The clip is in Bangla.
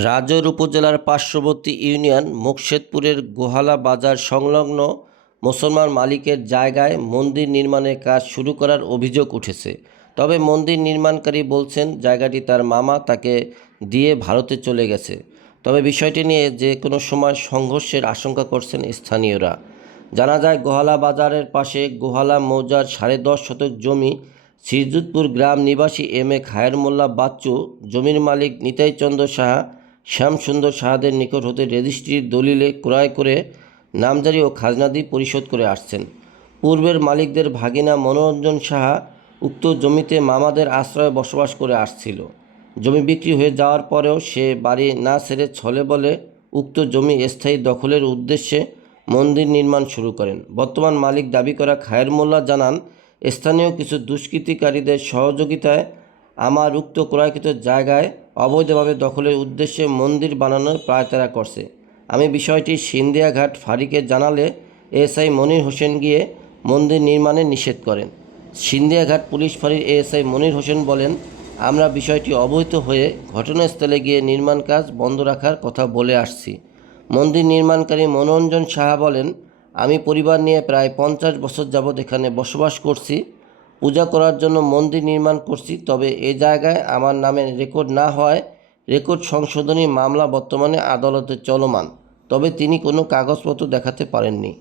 রাজৌর উপজেলার পার্শ্ববর্তী ইউনিয়ন মোকশেদপুরের গোহালা বাজার সংলগ্ন মুসলমান মালিকের জায়গায় মন্দির নির্মাণের কাজ শুরু করার অভিযোগ উঠেছে। তবে মন্দির নির্মাণকারী বলছেন জায়গাটি তার মামা তাকে দিয়ে ভারতে চলে গেছে। তবে বিষয়টি নিয়ে যে কোনো সময় সংঘর্ষের আশঙ্কা করছেন স্থানীয়রা। জানা যায় গোহালা বাজারের পাশে গোহালা মৌজার 10.5 শতক জমি শ্রীযুতপুর গ্রাম নিবাসী এম.এ. খায়ের মোল্লা বাচ্চু জমির মালিক নিতাই চন্দ্র সাহা শ্যামসুন্দর সাহাদের নিকট হতে রেজিস্ট্রির দলিলে ক্রয় করে নামজারি ও খাজনাদি পরিশোধ করে আসছেন। পূর্বের মালিকদের ভাগিনা মনোরঞ্জন সাহা উক্ত জমিতে মামাদের আশ্রয়ে বসবাস করে আসছিল। জমি বিক্রি হয়ে যাওয়ার পরেও সে বাড়ি না ছেড়ে ছলে বলে উক্ত জমি স্থায়ী দখলের উদ্দেশ্যে মন্দির নির্মাণ শুরু করেন। বর্তমান মালিক দাবি করা খায়ের মোল্লা জানান, স্থানীয় কিছু দুষ্কৃতিকারীদের সহযোগিতায় আমার উক্ত ক্রয়কৃত জায়গায় অবৈধভাবে দখলের উদ্দেশ্যে মন্দির বানানোর পায়তারা করছে। আমি বিষয়টি সিন্দিয়াঘাট ফাঁড়িকে জানালে এএসআই মনির হোসেন গিয়ে মন্দির নির্মাণে নিষেধ করেন। সিন্দিয়াঘাট পুলিশ ফাঁড়ির এএসআই মনির হোসেন বলেন, আমরা বিষয়টি অবহিত হয়ে ঘটনাস্থলে গিয়ে নির্মাণ কাজ বন্ধ রাখার কথা বলে আসছি। মন্দির নির্মাণকারী মনোরঞ্জন সাহা বলেন, আমি পরিবার নিয়ে প্রায় 50 বছর যাবৎ এখানে বসবাস করছি। পূজা করার জন্য মন্দির নির্মাণ করছি। তবে এ জায়গায় আমার নামে রেকর্ড না হওয়ায় রেকর্ড সংশোধনী মামলা বর্তমানে আদালতে চলমান। তবে তিনি কোনো কাগজপত্র দেখাতে পারেননি।